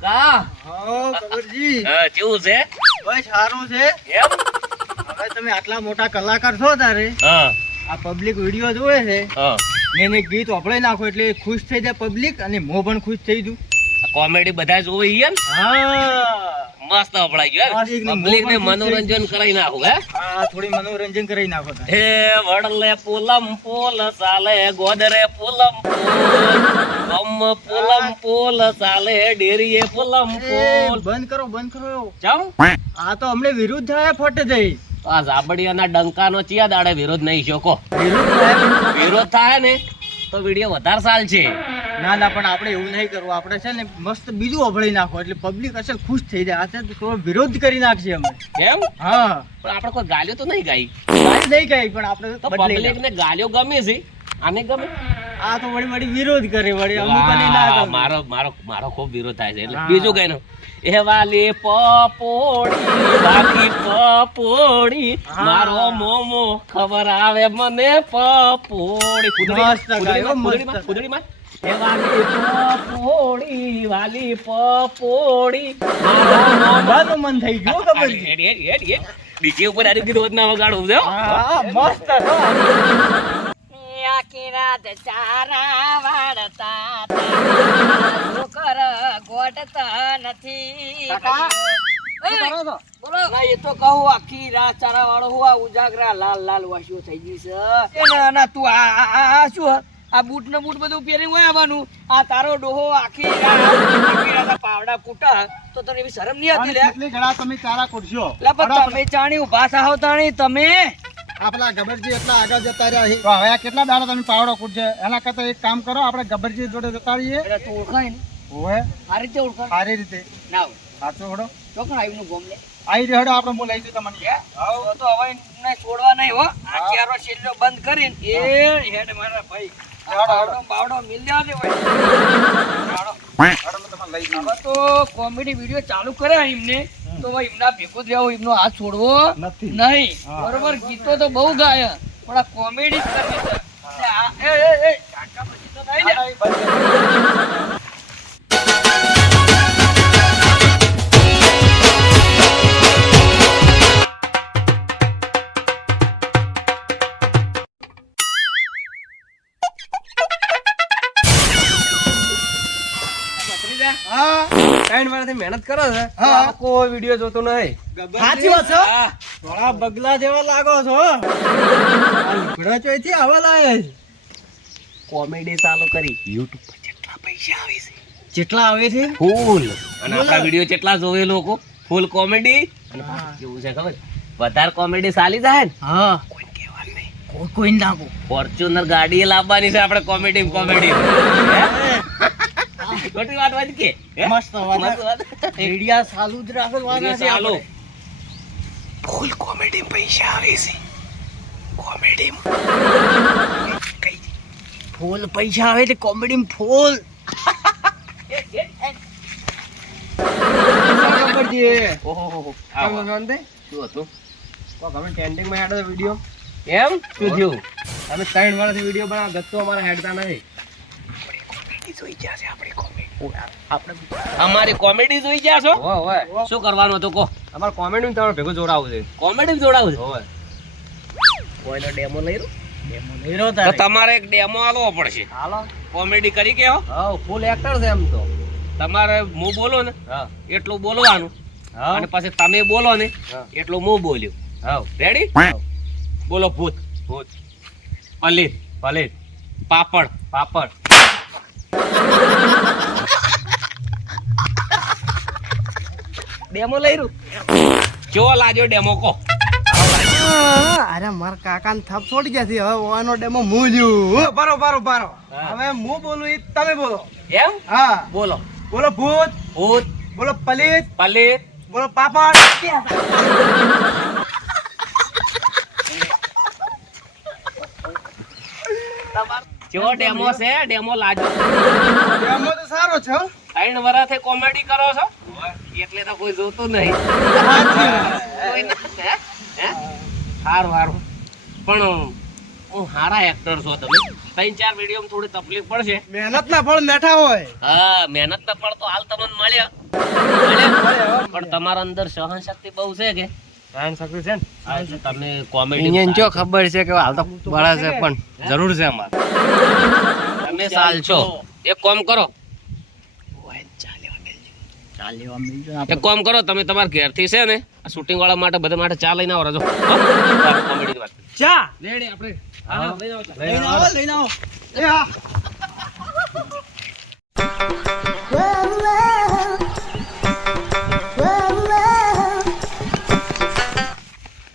ભૂલકા? હા કબરજી હા કેવું છે? બસ સારું છે. એમ? હવે તમે આટલા મોટા કલાકાર છો તારે. હા. આ પબ્લિક વિડિયો જોવે છે. હા. મેં એક ગીત ઓપડે નાખો એટલે ખુશ થઈ જાય પબ્લિક અને મો પણ ખુશ થઈ જઉં. કોમેડી બધા જોવે ઈ એમ? હા. મસ્ત અપડાઈ ગયો ને પબ્લિક ને મનોરંજન કરાવી નાખું હે? થોડી મનોરંજન કરી નાખો. હે વડલે પુલમ પુલ ચાલે ગોદરે પુલમ પુલ. કમ પુલમ પુલ ચાલે ડેરીએ પુલમ એ, બંધ કરો બંધ કરો. ચમ આ તો હમણે વિરુદ્ધ થાય ફટ જઈ. આ ઝાબડિયાના ડંકાનો ચિયા દાડે વિરોધ નહીં શકો. વિરોધ થાય ને તો વીડિયો વધારે સાલ છે ના ના પણ આપણે એવું નહીં કરવું. આપણે છે ને મસ્ત બીજું અભળી નાખો એટલે પબ્લિક અસલ ખુશ થઈ જાય. આ થોડો વિરોધ કરી નાખશે અમે. એમ? હા. પણ આપણે કોઈ ગાલ્યો તો નહીં ગાઈ. નહીં ગાઈ પણ આપણે તો બદલી પબ્લિક ને ગાલ્યો ગમે છે. આને ગમે. આ તો વળી વળી વિરોધ કરે વળી અમુક ને ના મારો મારો મારો ખૂબ વિરોધ થાય છે. એટલે. બીજું કઈ એ વાલી પપોડી બાકી પપોડી. મારો મોમો ખબર આવે મને પપોડી. ગાયો, ફૂદડી માં પપોડી વાલી પપોડી. મારો મન થઈ ગયું ખબર છે. ડીજે ઉપર આરી વિરોધ ના વગાડવું છે મસ્ત છો. આખી રાત ચારા વાળતા. છોકર ગોઠતા નથી. બોલો. ના, એ તો કહું આખી રાત ચારા વાળો હું આ ઉજાગરા લાલ લાલ વાસીઓ થઈ ગઈ છે. ના ના તું આ આ- આ આ શું આ બૂટ ને બૂટ બધું પહેરી હોય આવવાનું? આ તારો ડોહો આખી રાત આખી રાત આ પાવડા કૂટા. તો તને એવી શરમ નહીં હતી લે? ઘણા તમે ચારા કૂટશો? તમે ચાણી ઊભા સાહો તાણી તમે. આપણા ગબરજી એટલા આગળ જતા રહ્યા છે. તો હવે આ કેટલા દાડા તમે પાવડો કૂટશે એના કરતા એક કામ કરો આપણે ગબરજી જોડે જતા રહીએ. તું ઓળખાય ને? ઓહે આ રીતે ઓળખાય? સારી રીતે. ના સાચો હડો ચોકણ આવ્યું નું ગોમ લે. આવી રહ્યો હડો આપણે હું લઈ તમને. તો તો હવે ને છોડવા નહીં હો. આ ચારો છેલ્લો બંધ કરીને એ હેડ મારા ભાઈ. બાવડો બાવડો મિલ દે ભાઈ. હાલો. હડો. હું તમને લઈ જઉં હવે તો કોમેડી વીડિયો ચાલુ કરે એમને. તો એમના ભેગું જ રહેવું એમનો હાથ છોડવો. નહીં. બરોબર ગીતો તો બહુ ગાય. પણ આ કોમેડી જ કરવી છે. એ એ એ કાકા પછી તો થાય ને. હા. ત્રણ વર્ષથી મહેનત કરો છે? હા. કોઈ વીડિયો જોતો નહીં. સાચી વાત છે? થોડા બગલા જેવા લાગો છો આ ચોઈથી આવા લાગે કોમેડી ચાલુ કરી. યુટ્યુબ પર કેટલા પૈસા આવે છે. જેટલા આવે છે? ફૂલ. અને આપણા વીડિયો જેટલા જોવે લોકો ફૂલ કોમેડી અને કેવું છે ખબર? વધારે કોમેડી ચાલી જાય ને હા. કોઈ કહેવાનું નહીં. કોઈ કોઈ નાખો ફોર્ચ્યુનર ગાડી લાવવાની છે આપણે કોમેડી કોમેડી ખોટી વાત વાત કે? મસ્ત વાત. મીડિયા સાલુ જ રાખવાના છે ચાલો. ફૂલ કોમેડી પૈસા આવે છે. કોમેડી ફૂલ પૈસા આવે એટલે કોમેડી ફૂલ. ઓહો? શું હતું? કોક અમે trending માં હેડો વીડિયો એમ? શું થયું? અમે ત્રણ વર્ષથી વીડિયો બનાવ ગત્તો છે હેડતા નથી. અમારી કોમેડી જોઈ ગયા છો? શું કરવાનું હતું કહો. અમારે કોમેડી તમારે ભેગું જોડાવું છે. કોમેડી જોડાવું છે? હોય કોઈનો ડેમો લઈ રહ્યો? ડેમો લઈ રહ્યો તમારે એક ડેમો આલવો પડશે. હાલો. કોમેડી કરી કે હો? ફૂલ એક્ટર છે એમ તો. તમારે હું બોલો ને હા. એટલું બોલવાનું. હા. અને પછી તમે બોલો ને એટલું હું બોલ્યું. હા. રેડી બોલો ભૂત. ભૂત. પલીત. પલીત. પાપડ. પાપડ. ડેમો લઈ રહ્યું? કેવો લાગ્યો ડેમો કો? અરે મારા કાકા ને થપ છોડી ગયા છે. હવે ઓનો ડેમો હું લ્યું બારો બારો બારો હવે હું બોલું એ તમે બોલો. એમ? હા. બોલો. બોલો ભૂત. ભૂત. બોલો પલિત. પલિત. બોલો પાપડ. જો ડેમો છે? ડેમો લાગ્યો. ડેમો તો સારો છે ત્રણ વર્ષથી કોમેડી કરો છો? એટલે તો કોઈ જોતું નહીં. કોઈ ના? હારું હારું. પણ હું હારા એક્ટર છો તમે. ત્રણ ચાર વીડિયો થોડી તકલીફ પડશે. મહેનત ના ફળ મેઠા હોય. હા મહેનત ના ફળ તો હાલ તમને મળ્યા? પણ તમારા અંદર સહન શક્તિ બહુ છે કે? સહન શક્તિ છે ને? તમે કોમેડી જો ખબર છે કે હાલ તો બળા છે પણ જરૂર છે અમારે. તમે સાલ છો. એક કામ કરો. એક કામ કરો તમે તમારા ઘેરથી છે ને આ શૂટિંગ વાળા માટે બધા માટે ચા લઈને આવો રજો ચા? લેડી આપણે હા, હા, લઈને આવો લઈને આવો. એ હા.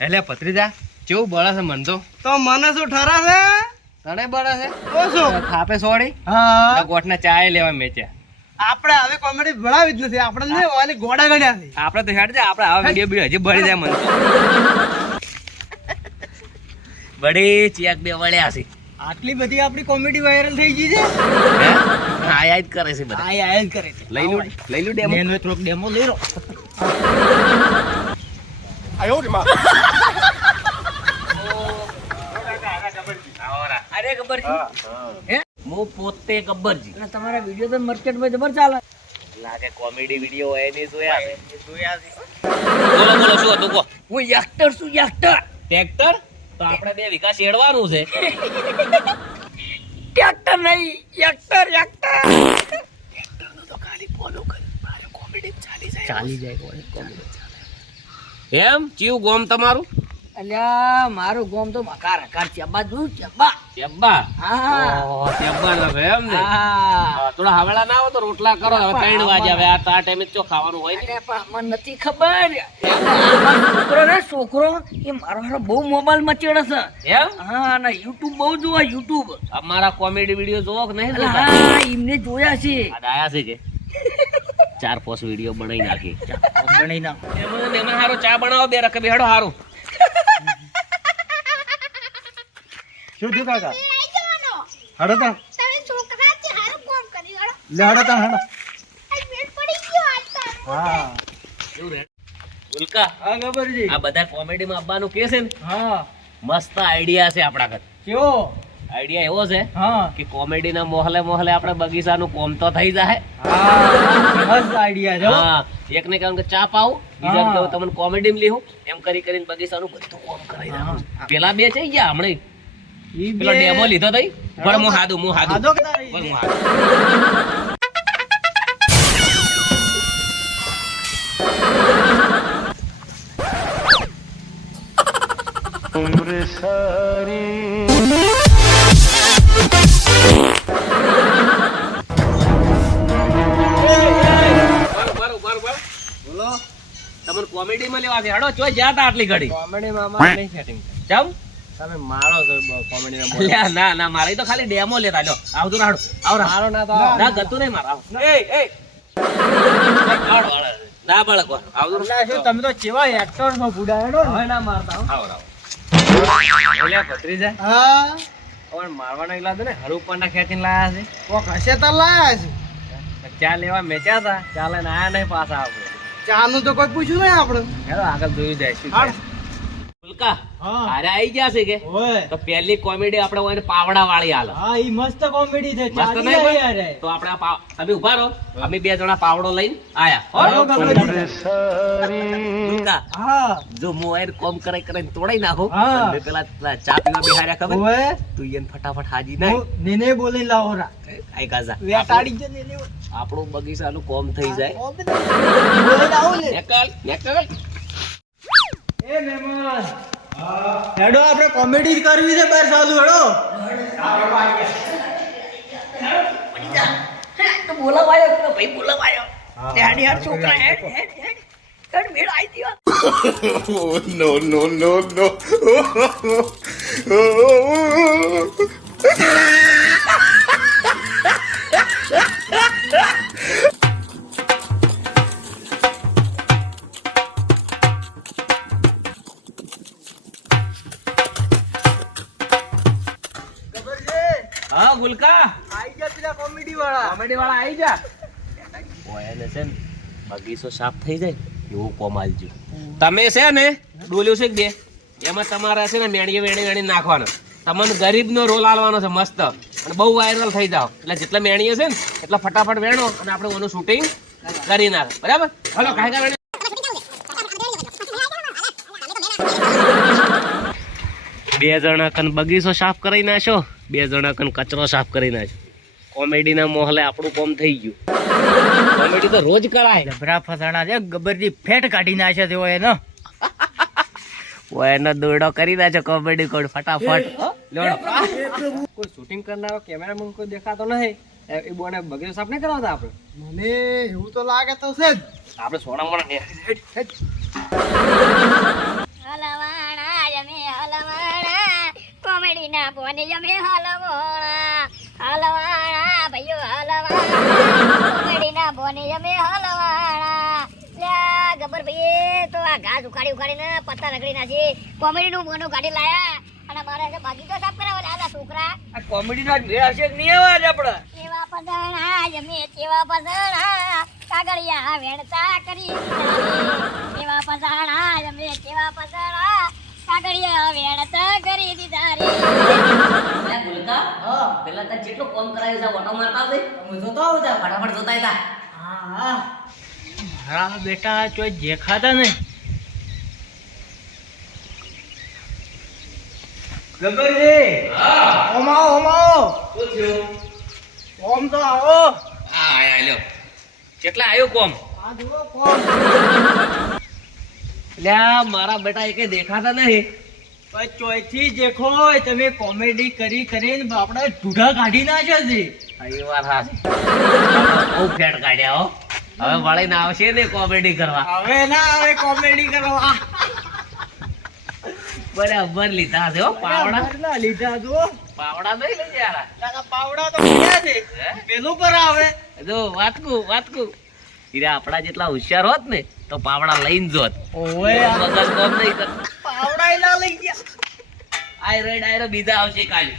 એટલે પત્રીજા કેવું બળે છે મન તો? તો મને શું ઠરા છે? તને બળે છે? થાપે સોડી? હા. ગોઠના ચાય લેવા મેચ્યા. આપણે હવે કોમેડી ભણાવી જ નથી. આપણે ને ઓલી ગોડા ગણ્યા છે. આપણે તો હેડ આપણે આવા વીડિયો બીડીયો હજી ભરી જાય મને. બડી ચિયાક બે વળ્યા છે. આટલી બધી આપણી કોમેડી વાયરલ થઈ ગઈ છે? આયા જ કરે છે બધા. આયા જ કરે છે. લઈ લો લઈ લો ડેમો. એનો થોડોક ડેમો લઈ લો. અરે ગબ્બરજી હું? પોતે ગબ્બરજી. અને તમારા વીડિયો તો માર્કેટમાં જબર ચાલે. લાગે કોમેડી વીડિયો હોય નહીં જોયા છે. બોલો બોલો શું હતું કહો? હું એક્ટર છું એક્ટર ટ્રેક્ટર તો આપણે બે વિકાસ શેડવાનું છે. ટ્રેક્ટર નહીં એક્ટર એક્ટર ખાલી ફોન કરી. મારે કોમેડી ચાલી જાય. ચાલી જાય એમ? ચીવ ગોમ તમારું? અલ્યા મારું ગોમ તો મકાર હકાર ચેબા જોયું ચેબા ચેબ્બા હા. ઓહો, ચેબ્બા ના છે એમ ને હા. હા, થોડા હવેળા ના આવો તો રોટલા કરો. હવે ત્રણ વાગે હવે આ તો આ ટાઈમે ચો ખાવાનું હોય ને. પણ નથી ખબર. છોકરો ને છોકરો એ મારો હારો બહુ મોબાઈલમાં ચડે છે. એમ? હા ના યુટ્યુબ બહુ જોવા યુટ્યુબ. અમારા કોમેડી વીડિયો જોવો કે નહીં? જોતા? હા એમને જોયા છે. કે? ચાર પાંચ વીડિયો બનાવી નાખી. બનાવી ના એમાં હારો ચા બનાવો બે રકમ હેડો હારું. શું થયું કાકા. હડો તા તમે છોકરા છે હારું કોમ કરી વાળો લે હડો તા હડો હા. એવું ઉલ્કા હા ગબરજી આ બધા કોમેડી માં આવવાનું કે છે ને? હા. મસ્ત આઈડિયા છે આપણા ઘર. કેવો? આઈડિયા એવો છે કે કોમેડી ના મોહલે મોહલે આપણે બગીચાનું કોમ તો થઈ જાય મસ્ત આઈડિયા છે હો. એકને કહું કે ચા પાઉં બીજાને. કહું તમને કોમેડી માં લીધું. એમ કરી કરીને બગીચાનું બધું કોમ કરાવી દઉં પેલા બે થઈ ગયા હમણાં પેલો ડેમો લીધો તઈ? પણ હું હાદું હું હાદું? પણ હું હાદું. બોલો તમને કોમેડી માં લેવા છે. હેડો ચોય જ્યાં આટલી ઘડી. કોમેડીમાં માં નહીં સેટિંગ ચમ તમે મારો ના ના તો ખાલી ડેમો લેતા લ્યો આવજો રાડો આવ રાડો ના તો ના ગતું નહીં મારા. એ એ. આડો, આડો. ના બાળકો આવજો અલા, શું તમે તો કેવા એક્ટર છો? બુડા હવે ના મારતા હો. આવો રાવો ભત્રીજા. હા? હવે મારવાના ઈલાજ ને હરુપરના ખેંચીને લાયા છે. કોક હશે તો લાયા છે ચા લેવા મેચ્યા હતા ચા લઈને આયા નહીં પાછા આપણે ચા નું તો કોઈ પૂછ્યું નહીં આપણે આગળ જોયું જાય શું હા. અરે ગયા છે કે? તો પહેલી કોમેડી આપણે હોય પાવડા વાળી હાલ. હા ઈ મસ્ત કોમેડી છે. મસ્ત નહીં? તો આપણે તમે ઊભા રહો. અમે બે જણા પાવડો લઈને આયા. હો? જો. હું. કોમ કરે કરે તોડાઈ નાખો. અને પેલા ચા પીવા બેહાર્યા ખબર? તું એને ફટાફટ હાજી ના નેને બોલી લાવો રા. આઈ ગાઝા વેટાડી જ નેને આપણો બગીચાનું કોમ થઈ જાય. નેકલ નેકલ એ મહેમાન. હેડો આપણે કોમેડી જ કરવી છે બાર ચાલુ હેડો. તો બોલાવાયો ભાઈ બોલાવાયો. તે હાડી હાડ છોકરા હેડ હેડ હેડ. હેડ મેળ આવી નો હા વાળા. કોમેડી વાળા આવી જા. ઓય છે ને બગીચો સાફ થઈ જાય એવું કોમ આલજો. તમે છે ને ડોલ્યું છે બે? એમાં તમારે છે ને મેણીએ મેણી મેણી નાખવાનો. તમને ગરીબનો રોલ આલવાનો છે મસ્ત. અને બહુ વાયરલ થઈ જાવ એટલે જેટલા મેણીએ છે ને એટલા ફટાફટ વેણો અને આપણે ઓનું શૂટિંગ કરી નાખ. બરાબર? હલો કાંઈ કાંઈ બે જણા કન બગીચો સાફ કરી નાખ્યો બે જણા કન કચરો સાફ કરી નાખો કોમેડીના મોહલે આપણું કોમ થઈ ગયું. કોમેડી તો રોજ કરાય. ગભરા ફસાણા છે ગબરજી ફેટ કાઢી નાખે તેઓ એનો. એનો દોરડો કરી નાખો કોમેડી કોડ ફટાફટ. કોઈ શૂટિંગ કરનારો કેમેરામેન કોઈ દેખાતો નહીં એ- બોને બગીચો સાફ નહીં કરાવતા આપણે? મને એવું તો લાગે તો છે જ. આપણે સોના મોના હલવાણા જમે હલવાણા કોમેડી ના બોને જમે હલવાણા. ના હલવાળા લ્યા ગબ્બર ભાઈએ તો આ ઘાસ ઉખાડી ઉખાડીને પત્તા રગડી નાખી. કોમેડી નું મોનું કાઢી લાયા. અને મારે છે બાગીચો તો સાફ કરાવવા આલા છોકરા. આ કોમેડીનો જ મેળ આવશે કે નહીં આવે આજ આપણે કેવા પધણા જમે કેવા પધણા કાગળિયા વેણતા કરી. કેવા પધણા જમે કેવા પધણા કાગળિયા વેણતા કરી દીધા રે. પેલા તાર જેટલું કોમ કરાયું છે ઓટો મારતા આવશે હું જોતો આવું છે ફટાફટ જોતા હતા મારા બેટા ચોય દેખાતા નહીં. ગબ્બરજી ઓમ આવો ઓમ આવો. ઓમ તો આવો. હા આયા લ્યો કેટલા આવ્યો કોમ? આ જુઓ કોમ. લ્યા મારા બેટા એકે દેખાતા નહીં. પણ ચોયથી દેખો તમે કોમેડી કરી કરીને બાપડા ઢૂઢા કાઢી નાખ્યા છે. એ વાત હા બહુ ફેટ કાઢ્યા હો. હવે વળીને આવશે ને કોમેડી કરવા. હવે ના આવે કોમેડી કરવા. બરાબર લીધા છે પાવડા. લીધા જો પાવડા નહીં લઈ યાર. પાવડા તો ક્યાં છે. પેલું પર આવે. જો વાતકું વાતકું હીરા આપણા જેટલા હોશિયાર હોત ને તો પાવડા લઈને જોત. ઓવે આ મગજ કોમ નહીં કર પાવડા લઈ ગયા. આયરો આયરો બીજા આવશે કાલે.